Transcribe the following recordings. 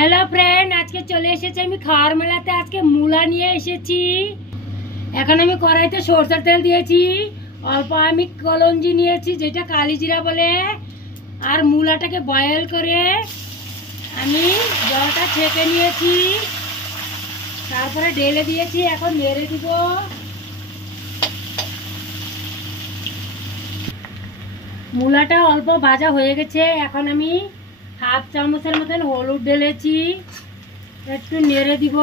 Hello friend, আজকে চলে এসেছি আমি খাওয়ার মেলাতে। আজকে মূলা নিয়ে এসেছি। এখন আমি কড়াইতে সরষের তেল দিয়েছি। অল্প আমি কলঞ্জি নিয়েছি, যেটা কালিজিরা বলে। আর মূলাটাকে বয়েল করে আমি জলটা ছেঁকে নিয়েছি, তারপরে ঢেলে দিয়েছি। এখন নেড়ে দিব। মূলাটা অল্প ভাজা হয়ে গেছে। এখন আমি হাফ চামচের মতন হলুদ ঢেলেছি, একটু নেড়ে দিব।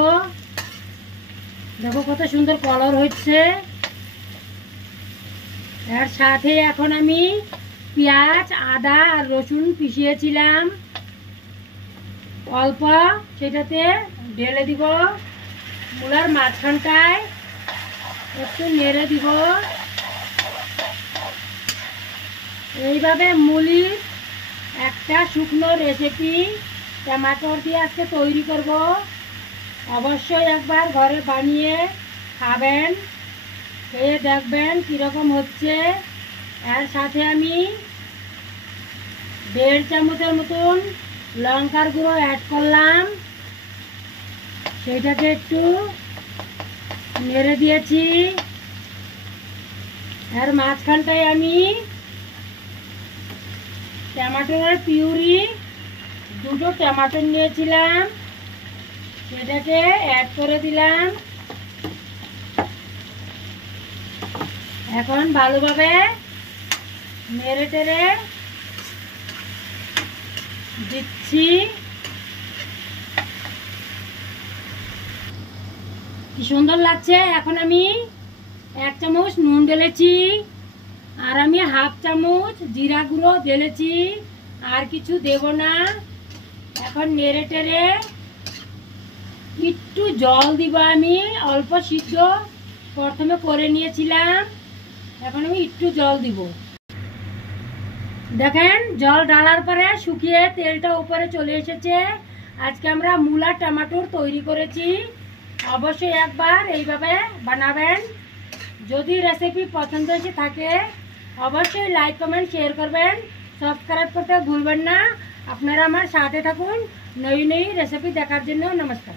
দেখো কত সুন্দর কালার হচ্ছে। এর সাথে এখন আমি পেঁয়াজ, আদা আর রসুন পিষিয়েছিলাম অল্প, সেটাতে ঢেলে দিব। মূলার মাঝখানটায় একটু নেড়ে দিব। এইভাবে মুলির একটা শুকনো রেসিপি টমেটোর দিয়ে আজকে তৈরি করব। অবশ্যই একবার ঘরে বানিয়ে খাবেন, খেয়ে দেখবেন কীরকম হচ্ছে। এর সাথে আমি 1.5 চামচের মতন লঙ্কার গুঁড়ো অ্যাড করলাম, সেটাকে একটু নেড়ে দিয়েছি। এর মাঝখানটায় আমি টমেটোর পিউরি 2টো টমেটো নিয়েছিলাম, সেটাকে অ্যাড করে দিলাম। এখন ভালোভাবে নেড়ে টেড়ে দিচ্ছি। কি সুন্দর লাগছে। এখন আমি 1 চামচ নুন ঢেলেছি, আর আমি হাফ চামচ জিরা গুঁড়ো ঢেলেছি। আর কিছু দেব না। এখন নেড়ে টেড়ে একটু জল দিব। আমি অল্প সিদ্ধ প্রথমে করে নিয়েছিলাম, এখন আমি একটু জল দিব। দেখেন জল ঢালার পরে শুকিয়ে তেলটা উপরে চলে এসেছে। আজকে আমরা মূলা টমেটোর তৈরি করেছি। অবশ্যই একবার এইভাবে বানাবেন। যদি রেসিপি পছন্দ এসে থাকে অবশ্যই লাইক কমেন্ট শেয়ার করবেন, সাবস্ক্রাইব করতে ভুলবেন না। আপনারা আমার সাথে থাকুন নই রেসিপি দেখার জন্য। নমস্কার।